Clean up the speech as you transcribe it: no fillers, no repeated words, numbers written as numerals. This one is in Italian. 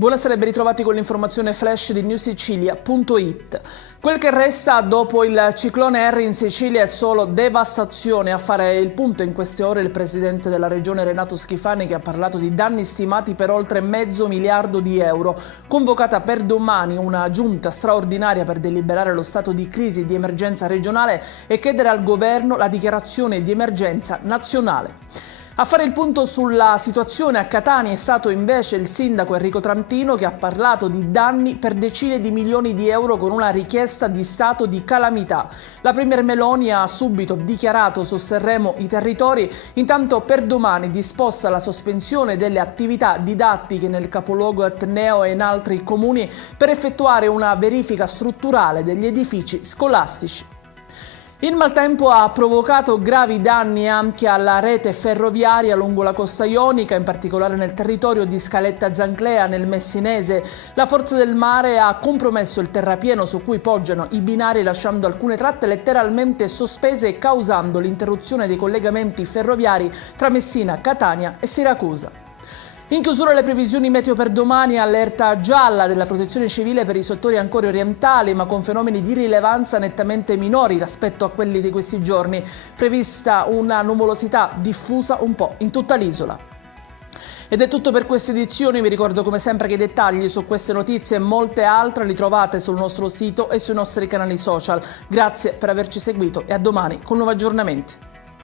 Buonasera e ben ritrovati con l'informazione flash di newsicilia.it. Quel che resta dopo il ciclone Harry in Sicilia è solo devastazione. A fare il punto in queste ore il presidente della regione Renato Schifani, che ha parlato di danni stimati per oltre $500 miliardi. Convocata per domani una giunta straordinaria per deliberare lo stato di crisi e di emergenza regionale e chiedere al governo la dichiarazione di emergenza nazionale. A fare il punto sulla situazione a Catania è stato invece il sindaco Enrico Trantino, che ha parlato di danni per decine di milioni di euro con una richiesta di stato di calamità. La premier Meloni ha subito dichiarato: sosterremo i territori. Intanto per domani è disposta la sospensione delle attività didattiche nel capoluogo etneo e in altri comuni per effettuare una verifica strutturale degli edifici scolastici. Il maltempo ha provocato gravi danni anche alla rete ferroviaria lungo la costa ionica, in particolare nel territorio di Scaletta Zanclea, nel Messinese. La forza del mare ha compromesso il terrapieno su cui poggiano i binari, lasciando alcune tratte letteralmente sospese e causando l'interruzione dei collegamenti ferroviari tra Messina, Catania e Siracusa. In chiusura le previsioni meteo per domani: allerta gialla della Protezione Civile per i settori ancora orientali, ma con fenomeni di rilevanza nettamente minori rispetto a quelli di questi giorni. Prevista una nuvolosità diffusa un po' in tutta l'isola. Ed è tutto per queste edizioni. Vi ricordo come sempre che i dettagli su queste notizie e molte altre li trovate sul nostro sito e sui nostri canali social. Grazie per averci seguito e a domani con nuovi aggiornamenti.